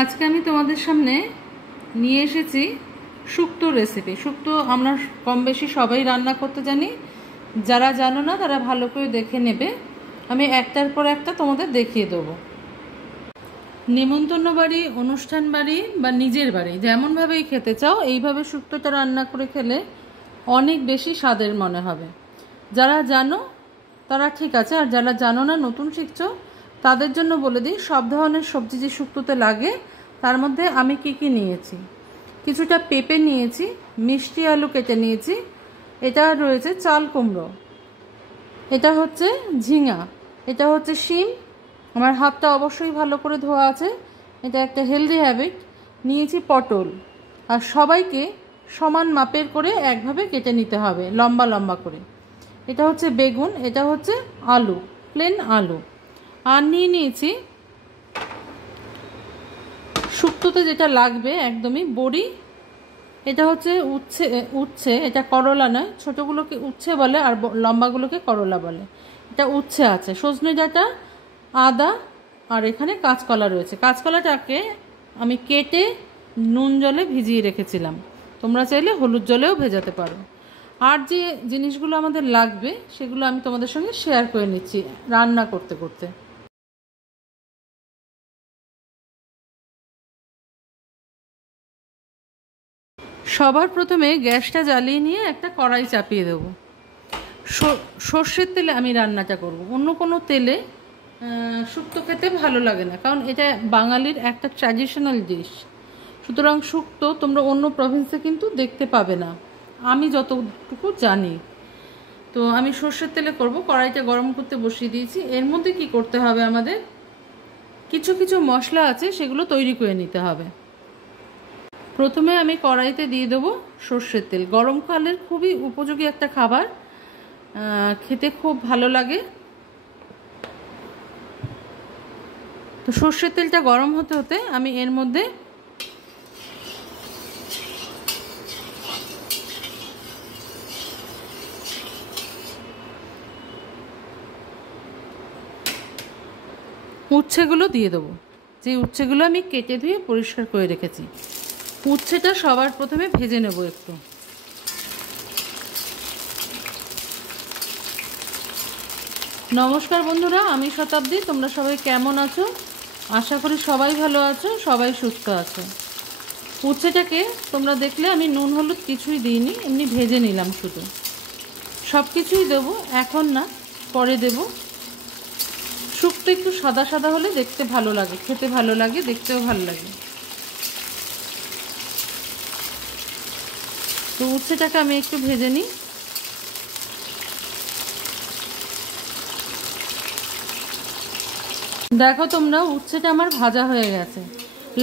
আজকে আমি তোমাদের সামনে নিয়ে এসেছি শুক্তো রেসিপি। শুক্তো আমরা কম বেশি সবাই রান্না করতে জানি, যারা জানো না তারা ভালো করে দেখে নেবে। আমি একটার পর একটা তোমাদের দেখিয়ে দেবো। নিমন্ত্রণ বাড়ি, অনুষ্ঠান বাড়ি বা নিজের বাড়ি যেমনভাবেই খেতে চাও এইভাবে শুক্তোটা রান্না করে খেলে অনেক বেশি স্বাদের মনে হবে। যারা জানো তারা ঠিক আছে, আর যারা জানো না নতুন শিখছো তাদের জন্য বলে দিই সব ধরনের সবজি যে শুক্তোতে লাগে তার মধ্যে আমি কি নিয়েছি। কিছুটা পেঁপে নিয়েছি, মিষ্টি আলু কেটে নিয়েছি, এটা রয়েছে চাল কুমড়ো, এটা হচ্ছে ঝিঙা, এটা হচ্ছে শিম। আমার হাতটা অবশ্যই ভালো করে ধোয়া আছে, এটা একটা হেলদি হ্যাবিট। নিয়েছি পটল, আর সবাইকে সমান মাপের করে একভাবে কেটে নিতে হবে লম্বা লম্বা করে। এটা হচ্ছে বেগুন, এটা হচ্ছে আলু, প্লেন আলু। আর নিয়েছি শুক্তোতে যেটা লাগবে একদমই বড়ি, এটা হচ্ছে উচ্ছে, এটা করলা নয়, ছোটোগুলোকে উচ্ছে বলে আর লম্বাগুলোকে করলা বলে। এটা উচ্ছে আছে, সজনে ডাঁটা, আদা, আর এখানে কাঁচকলা রয়েছে। কাঁচকলাটাকে আমি কেটে নুন জলে ভিজিয়ে রেখেছিলাম, তোমরা চাইলে হলুদ জলেও ভেজাতে পারো। আর যে জিনিসগুলো আমাদের লাগবে সেগুলো আমি তোমাদের সঙ্গে শেয়ার করে নিচ্ছি রান্না করতে করতে। সবার প্রথমে গ্যাসটা জ্বালিয়ে নিয়ে একটা কড়াই চাপিয়ে দেবো। সর্ষের তেলে আমি রান্নাটা করব, অন্য কোনো তেলে শুক্তো খেতে ভালো লাগে না, কারণ এটা বাঙালির একটা ট্র্যাডিশনাল ডিশ। সুতরাং শুক্তো তোমরা অন্য প্রভিন্সে কিন্তু দেখতে পাবে না, আমি যতটুকু জানি। তো আমি সর্ষের তেলে করব। কড়াইটা গরম করতে বসিয়ে দিয়েছি। এর মধ্যে কি করতে হবে, আমাদের কিছু কিছু মশলা আছে সেগুলো তৈরি করে নিতে হবে। প্রথমে আমি কড়াইতে দিয়ে দেবো সর্ষের তেল। গরমকালের খুবই উপযোগী একটা খাবার, খেতে খুব ভালো লাগে। তো সর্ষের তেলটা গরম হতে হতে আমি এর মধ্যে উচ্ছেগুলো দিয়ে দেবো, যে উচ্ছেগুলো আমি কেটে ধুয়ে পরিষ্কার করে রেখেছি। উচ্ছেটা সবার প্রথমে ভেজে নেব একটু। নমস্কার বন্ধুরা, আমি শতাব্দী। তোমরা সবাই কেমন আছো? আশা করি সবাই ভালো আছো, সবাই সুস্থ আছো। উচ্ছেটাকে তোমরা দেখলে আমি নুন হলুদ কিছুই দিইনি, এমনি ভেজে নিলাম শুধু। সব কিছুই দেবো, এখন না, পরে দেব। শুক্তো একটু সাদা সাদা হলে দেখতে ভালো লাগে, খেতে ভালো লাগে, দেখতেও ভালো লাগে। তো উচ্ছেটাকে আমি একটু ভেজে নিই। দেখো তোমরা, উচ্ছেটা আমার ভাজা হয়ে গেছে,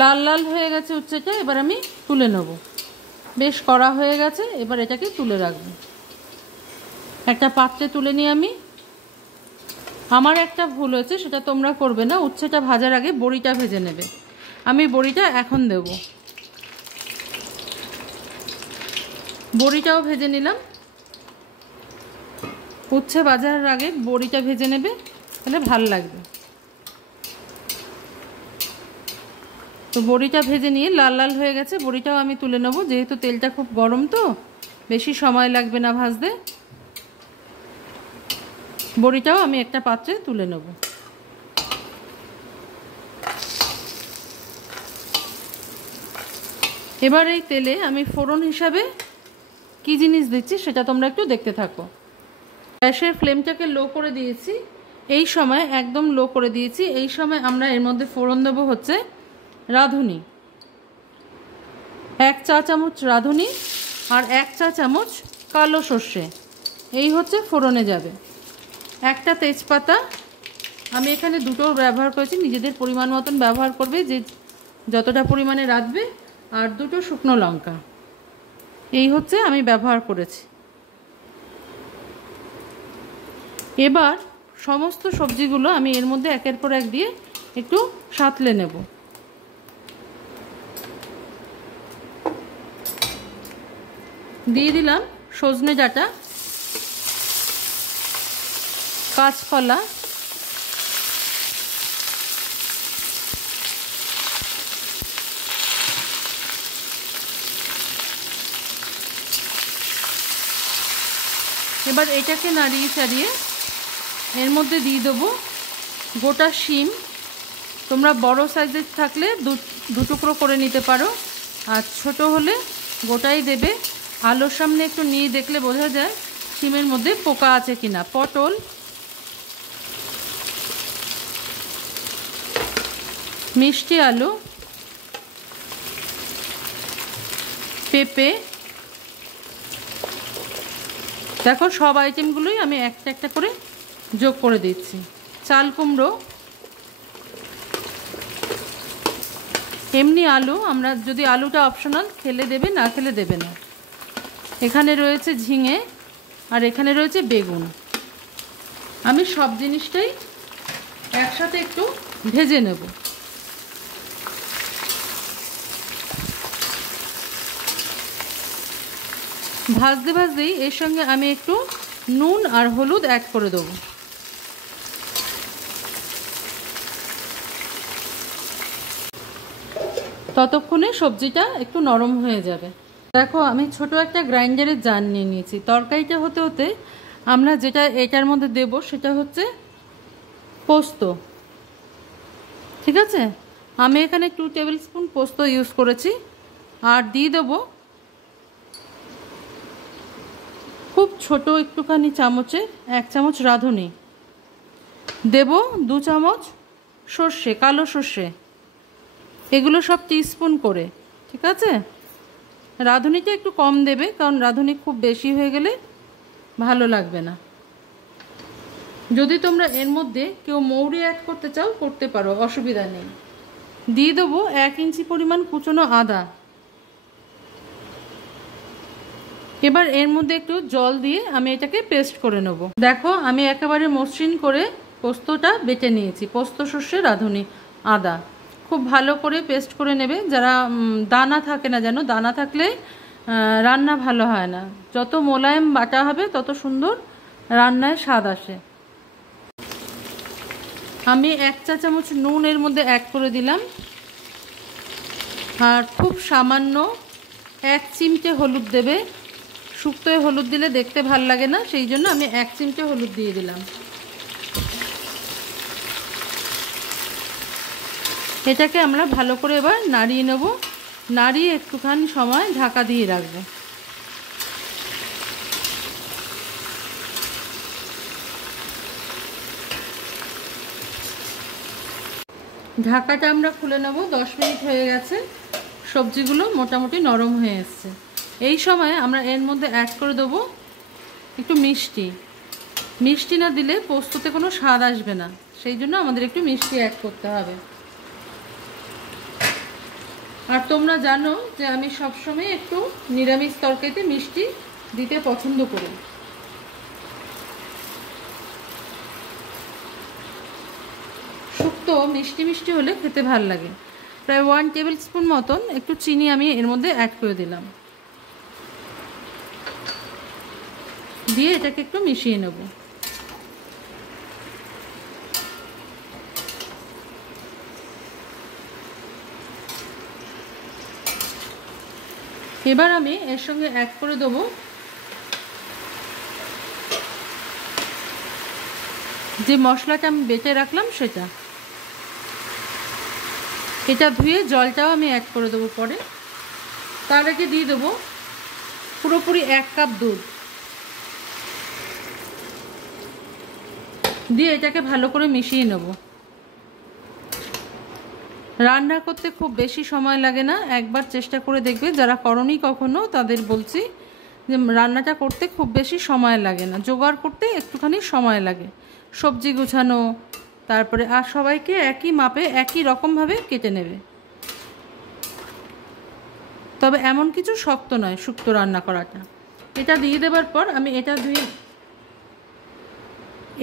লাল লাল হয়ে গেছে উচ্ছেটা। এবার আমি তুলে নেব, বেশ কড়া হয়ে গেছে। এবার এটাকে তুলে রাখবো একটা পাত্রে, তুলে নিই আমি। আমার একটা ভুল হয়েছে, সেটা তোমরা করবে না। উচ্ছেটা ভাজার আগে বড়িটা ভেজে নেবে। আমি বড়িটা এখন দেব। বড়িটাও ভেজে নিলাম। উচ্ছে ভাজার আগে বড়িটা ভেজে নেবে, তাহলে ভালো লাগবে। তো বড়িটা ভেজে নিয়ে লাল লাল হয়ে গেছে, বড়িটাও আমি তুলে নেব। যেহেতু তেলটা খুব গরম, তো বেশি সময় লাগবে না ভাজতে। বড়িটাও আমি একটা পাত্রে তুলে নেব। এবার এই তেলে আমি ফোড়ন হিসাবে কি জিনিস দিচ্ছি সেটা তোমরা একটু দেখতে থাকো। গ্যাসের ফ্লেমটাকে লো করে দিয়েছি, এই সময় একদম লো করে দিয়েছি। এই সময় আমরা এর মধ্যে ফোড়ন দেবো হচ্ছে রাঁধুনি, 1 চা চামচ রাঁধুনি, আর 1 চা চামচ কালো সর্ষে, এই হচ্ছে ফোড়নে যাবে। একটা তেজপাতা, আমি এখানে দুটো ব্যবহার করেছি, নিজেদের পরিমাণ মতন ব্যবহার করবে যে যতটা পরিমাণে রাঁধবে। আর দুটো শুকনো লঙ্কা, এই হচ্ছে আমি ব্যবহার করেছি। এবার সমস্ত সবজিগুলো আমি এর মধ্যে একের পর এক দিয়ে একটু সাঁতলে নেব। দিয়ে দিলাম সজনে ডাঁটা, কাঁচকলা, এবার এটাকে নাড়িয়ে চাড়িয়ে এর মধ্যে দিয়ে দেবো গোটা শিম। তোমরা বড় সাইজের থাকলে দু টুকরো করে নিতে পারো, আর ছোট হলে গোটাই দেবে। আলুর সামনে একটু নিয়ে দেখলে বোঝা যায় শিমের মধ্যে পোকা আছে কিনা। পটল, মিষ্টি আলু, পেঁপে, দেখো সব আইটেমগুলোই আমি একটা একটা করে যোগ করে দিচ্ছি। চাল কুমড়ো, এমনি আলু, আমরা যদি আলুটা অপশনাল, খেলে দেবে না খেলে দেবে না। এখানে রয়েছে ঝিঙে আর এখানে রয়েছে বেগুন। আমি সব জিনিসটাই একসাথে একটু ভেজে নেব। ভাজতে ভাজতেই এর সঙ্গে আমি একটু নুন আর হলুদ অ্যাড করে দেবো। ততক্ষণে সবজিটা একটু নরম হয়ে যাবে। দেখো আমি ছোট একটা গ্রাইন্ডারের জার নিয়ে নিয়েছি। তরকারিটা হতে হতে আমরা যেটা এটার মধ্যে দেব সেটা হচ্ছে পোস্ত। ঠিক আছে, আমি এখানে 2 টেবিল স্পুন পোস্ত ইউজ করেছি। আর দিয়ে দেবো খুব ছোট একটুখানি চামচে 1 চামচ রাঁধুনি, দেব 2 চামচ সর্ষে, কালো সর্ষে, এগুলো সব টিস্পুন করে। ঠিক আছে, রাঁধুনিটা একটু কম দেবে, কারণ রাঁধুনি খুব বেশি হয়ে গেলে ভালো লাগবে না। যদি তোমরা এর মধ্যে কেউ মৌরি অ্যাড করতে চাও করতে পারো, অসুবিধা নেই। দিয়ে দেবো 1 ইঞ্চি পরিমাণ কুচনো আদা। এবার এর মধ্যে একটু জল দিয়ে আমি এটাকে পেস্ট করে নেব। দেখো আমি একেবারে মসৃণ করে পোস্তটা বেটে নিয়েছি। পোস্ত, সর্ষে, রাঁধুনি, আদা খুব ভালো করে পেস্ট করে নেবে। যারা দানা থাকে না, যেন দানা থাকলে রান্না ভালো হয় না। যত মোলায়েম বাটা হবে তত সুন্দর রান্নায় স্বাদ আসে। আমি 1 চা চামচ নুন এর মধ্যে অ্যাড করে দিলাম, আর খুব সামান্য 1 চিমটে হলুদ দেবে। শুক্তোয় হলুদ দিলে দেখতে ভাল লাগে না, সেই জন্য আমি 1 চিমটে হলুদ দিয়ে দিলাম। এটাকে আমরা ভালো করে এবার নাড়িয়ে নেব। নাড়িয়ে একটুখানি সময় ঢাকা দিয়ে রাখবো। ঢাকাটা আমরা খুলে নেব। 10 মিনিট হয়ে গেছে, সবজিগুলো মোটামুটি নরম হয়ে এসছে। এই সময় আমরা এর মধ্যে অ্যাড করে দেবো একটু মিষ্টি। মিষ্টি না দিলে পোস্ততে কোনো স্বাদ আসবে না, সেই জন্য আমাদের একটু মিষ্টি অ্যাড করতে হবে। আর তোমরা জানো যে আমি সবসময় একটু নিরামিষ তরকারিতে মিষ্টি দিতে পছন্দ করি। শুক্তো মিষ্টি মিষ্টি হলে খেতে ভাল লাগে। প্রায় 1 টেবিল স্পুন মতন একটু চিনি আমি এর মধ্যে অ্যাড করে দিলাম, দিয়ে এটাকে একটু মিশিয়ে নেব। এবার আমি এর সঙ্গে অ্যাড করে দেবো যে মশলাটা আমি বেটে রাখলাম সেটা। এটা ধুয়ে জলটাও আমি অ্যাড করে দেবো পরে। তার আগে দিয়ে দেবো পুরোপুরি 1 কাপ দুধ, দিয়ে এটাকে ভালো করে মিশিয়ে নেব। রান্না করতে খুব বেশি সময় লাগে না, একবার চেষ্টা করে দেখবে। যারা করনি কখনো তাদের বলছি যে রান্নাটা করতে খুব বেশি সময় লাগে না, জোগাড় করতে একটুখানি সময় লাগে। সবজি গুছানো, তারপরে আর সবাইকে একই মাপে একই রকমভাবে কেটে নেবে। তবে এমন কিছু শক্ত নয় শুক্তো রান্না করাটা। এটা দিয়ে দেবার পর আমি এটা ধুয়ে,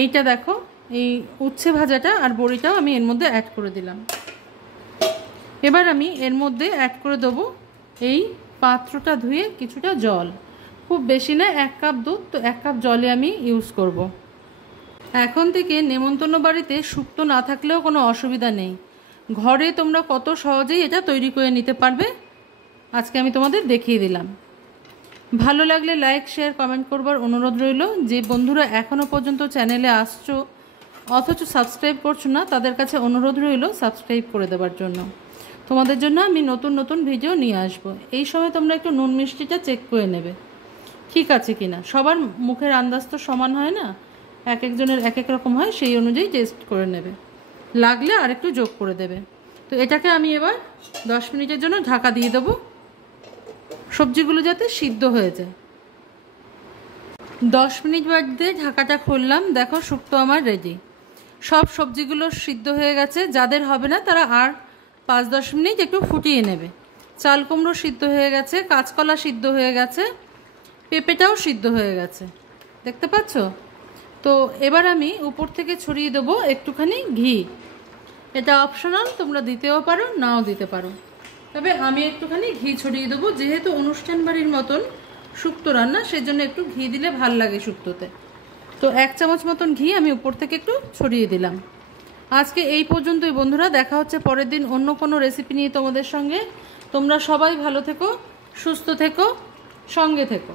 এইটা দেখো এই উচ্ছে ভাজাটা আর বড়িটাও আমি এর মধ্যে অ্যাড করে দিলাম। এবার আমি এর মধ্যে অ্যাড করে দেবো এই পাত্রটা ধুয়ে কিছুটা জল। খুব বেশি না, 1 কাপ দুধ, তো 1 কাপ জলে আমি ইউজ করব। এখন থেকে নেমন্তন্ন বাড়িতে শুক্তো না থাকলেও কোনো অসুবিধা নেই। ঘরে তোমরা কত সহজেই এটা তৈরি করে নিতে পারবে, আজকে আমি তোমাদের দেখিয়ে দিলাম। ভালো লাগলে লাইক শেয়ার কমেন্ট করবার অনুরোধ রইল। যে বন্ধুরা এখনও পর্যন্ত চ্যানেলে আসছো অথচ সাবস্ক্রাইব করছো না, তাদের কাছে অনুরোধ রইল সাবস্ক্রাইব করে দেওয়ার জন্য। তোমাদের জন্য আমি নতুন নতুন ভিডিও নিয়ে আসব। এই সময় তোমরা একটু নুন মিষ্টিটা চেক করে নেবে ঠিক আছে কিনা। সবার মুখের আন্দাজ তো সমান হয় না, এক একজনের এক এক রকম হয়, সেই অনুযায়ী টেস্ট করে নেবে, লাগলে আর একটু যোগ করে দেবে। তো এটাকে আমি এবার 10 মিনিটের জন্য ঢাকা দিয়ে দেবো, সবজিগুলো যাতে সিদ্ধ হয়ে যায়। 10 মিনিট বাদে ঢাকাটা খুললাম, দেখো শুক্তো আমার রেডি। সব সবজিগুলো সিদ্ধ হয়ে গেছে। যাদের হবে না তারা আর 5-10 মিনিট একটু ফুটিয়ে নেবে। চাল কুমড়ো সিদ্ধ হয়ে গেছে, কাঁচকলা সিদ্ধ হয়ে গেছে, পেঁপেটাও সিদ্ধ হয়ে গেছে, দেখতে পাচ্ছ? তো এবার আমি উপর থেকে ছড়িয়ে দেবো একটুখানি ঘি। এটা অপশনাল, তোমরা দিতেও পারো নাও দিতে পারো, তবে আমি একটুখানি ঘি ছড়িয়ে দেবো। যেহেতু অনুষ্ঠান বাড়ির মতন শুক্তো রান্না, সেজন্য একটু ঘি দিলে ভাল লাগে শুক্তোতে। তো 1 চামচ মতন ঘি আমি উপর থেকে একটু ছড়িয়ে দিলাম। আজকে এই পর্যন্তই বন্ধুরা, দেখা হচ্ছে পরের দিন অন্য কোনো রেসিপি নিয়ে তোমাদের সঙ্গে। তোমরা সবাই ভালো থেকো, সুস্থ থেকো, সঙ্গে থেকো।